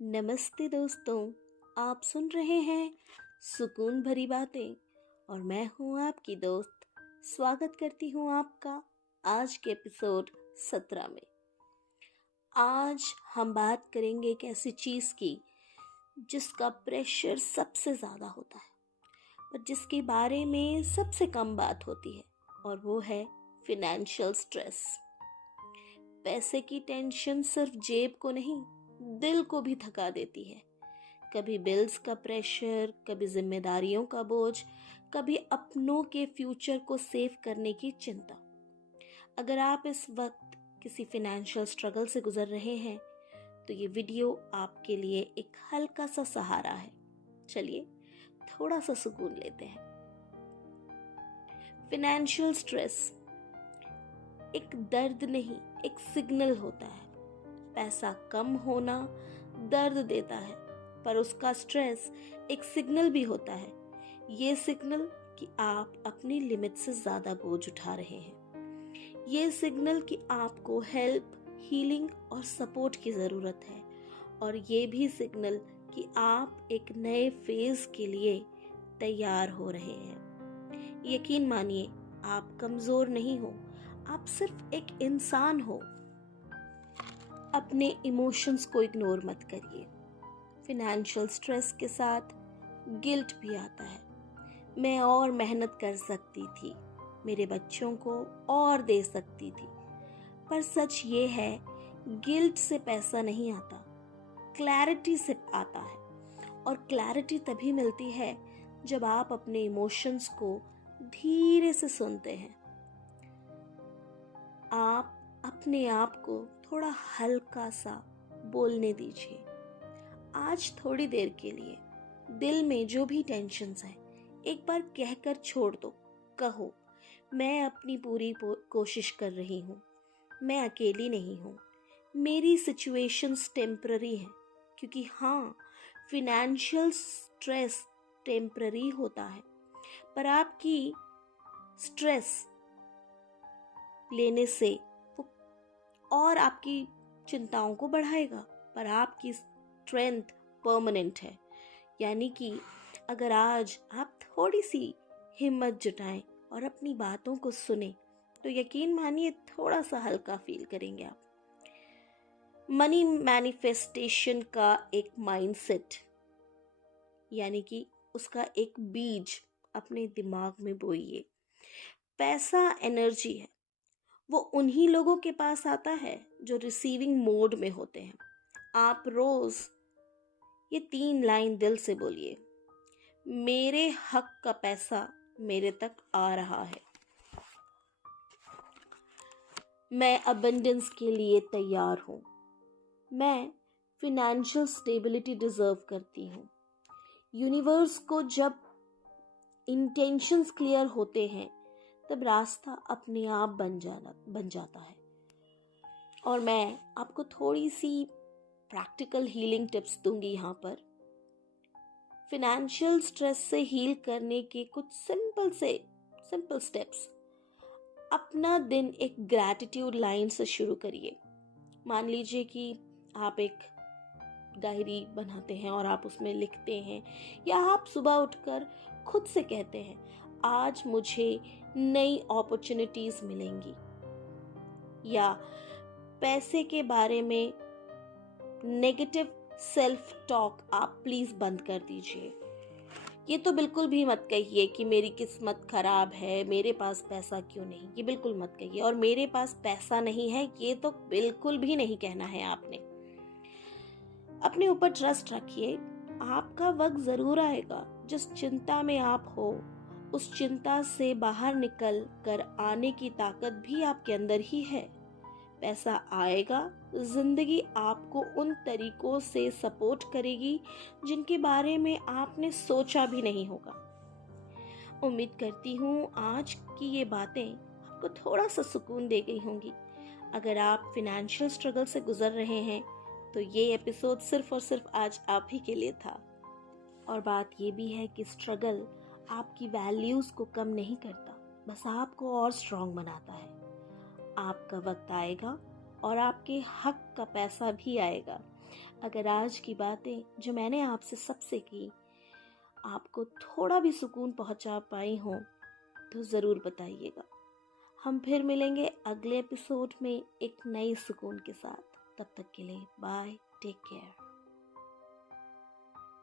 नमस्ते दोस्तों। आप सुन रहे हैं सुकून भरी बातें और मैं हूं आपकी दोस्त। स्वागत करती हूं आपका आज के एपिसोड 17 में। आज हम बात करेंगे एक ऐसी चीज़ की जिसका प्रेशर सबसे ज़्यादा होता है पर जिसके बारे में सबसे कम बात होती है, और वो है फिनेंशियल स्ट्रेस। पैसे की टेंशन सिर्फ जेब को नहीं, दिल को भी थका देती है। कभी बिल्स का प्रेशर, कभी जिम्मेदारियों का बोझ, कभी अपनों के फ्यूचर को सेव करने की चिंता। अगर आप इस वक्त किसी फिनेंशियल स्ट्रगल से गुजर रहे हैं तो ये वीडियो आपके लिए एक हल्का सा सहारा है। चलिए थोड़ा सा सुकून लेते हैं। फिनेंशियल स्ट्रेस एक दर्द नहीं, एक सिग्नल होता है। पैसा कम होना दर्द देता है, पर उसका स्ट्रेस एक सिग्नल भी होता है। ये सिग्नल कि आप अपनी लिमिट से ज्यादा बोझ उठा रहे हैं। ये सिग्नल कि आपको हेल्प, हीलिंग और सपोर्ट की जरूरत है। और ये भी सिग्नल कि आप एक नए फेज के लिए तैयार हो रहे हैं। यकीन मानिए, आप कमजोर नहीं हो, आप सिर्फ एक इंसान हो। अपने इमोशंस को इग्नोर मत करिए। फिनेंशियल स्ट्रेस के साथ गिल्ट भी आता है। मैं और मेहनत कर सकती थी, मेरे बच्चों को और दे सकती थी। पर सच ये है, गिल्ट से पैसा नहीं आता, क्लैरिटी से आता है। और क्लैरिटी तभी मिलती है जब आप अपने इमोशंस को धीरे से सुनते हैं। आप अपने आप को थोड़ा हल्का सा बोलने दीजिए। आज थोड़ी देर के लिए दिल में जो भी टेंशन्स है एक बार कहकर छोड़ दो। कहो, मैं अपनी पूरी कोशिश कर रही हूँ, मैं अकेली नहीं हूँ, मेरी सिचुएशंस टेम्पररी है। क्योंकि हाँ, फिनेंशियल स्ट्रेस टेम्पररी होता है, पर आपकी स्ट्रेस लेने से वो और आपकी चिंताओं को बढ़ाएगा। पर आपकी स्ट्रेंथ परमानेंट है। यानी कि अगर आज आप थोड़ी सी हिम्मत जुटाएं और अपनी बातों को सुने तो यकीन मानिए थोड़ा सा हल्का फील करेंगे आप। मनी मैनिफेस्टेशन का एक माइंडसेट, यानी कि उसका एक बीज अपने दिमाग में बोइए। पैसा एनर्जी है, वो उन्हीं लोगों के पास आता है जो रिसीविंग मोड में होते हैं। आप रोज ये 3 लाइन दिल से बोलिए, मेरे हक का पैसा मेरे तक आ रहा है, मैं अबंडेंस के लिए तैयार हूँ, मैं फिनेंशियल स्टेबिलिटी डिजर्व करती हूँ। यूनिवर्स को जब इंटेंशंस क्लियर होते हैं तब रास्ता अपने आप बन जाता है। और मैं आपको थोड़ी सी प्रैक्टिकल हीलिंग टिप्स दूंगी यहाँ पर। फिनेंशियल स्ट्रेस से हील करने के कुछ सिंपल स्टेप्स। अपना दिन एक ग्रैटिट्यूड लाइन से शुरू करिए। मान लीजिए कि आप एक डायरी बनाते हैं और आप उसमें लिखते हैं, या आप सुबह उठकर खुद से कहते हैं, आज मुझे नई अपॉर्चुनिटीज मिलेंगी। या पैसे के बारे में नेगेटिव सेल्फ टॉक आप प्लीज बंद कर दीजिए। ये तो बिल्कुल भी मत कहिए कि मेरी किस्मत खराब है, मेरे पास पैसा क्यों नहीं, ये बिल्कुल मत कहिए। और मेरे पास पैसा नहीं है, ये तो बिल्कुल भी नहीं कहना है आपने। अपने ऊपर ट्रस्ट रखिए, आपका वक्त जरूर आएगा। जिस चिंता में आप हो, उस चिंता से बाहर निकल कर आने की ताकत भी आपके अंदर ही है। पैसा आएगा, जिंदगी आपको उन तरीकों से सपोर्ट करेगी जिनके बारे में आपने सोचा भी नहीं होगा। उम्मीद करती हूँ आज की ये बातें आपको थोड़ा सा सुकून दे गई होंगी। अगर आप फिनेंशियल स्ट्रगल से गुजर रहे हैं तो ये एपिसोड सिर्फ और सिर्फ आज आप ही के लिए था। और बात ये भी है कि स्ट्रगल आपकी वैल्यूज को कम नहीं करता, बस आपको और स्ट्रांग बनाता है। आपका वक्त आएगा और आपके हक का पैसा भी आएगा। अगर आज की बातें जो मैंने आपसे सबसे की आपको थोड़ा भी सुकून पहुंचा पाई हों तो ज़रूर बताइएगा। हम फिर मिलेंगे अगले एपिसोड में एक नए सुकून के साथ। तब तक के लिए बाय, टेक केयर।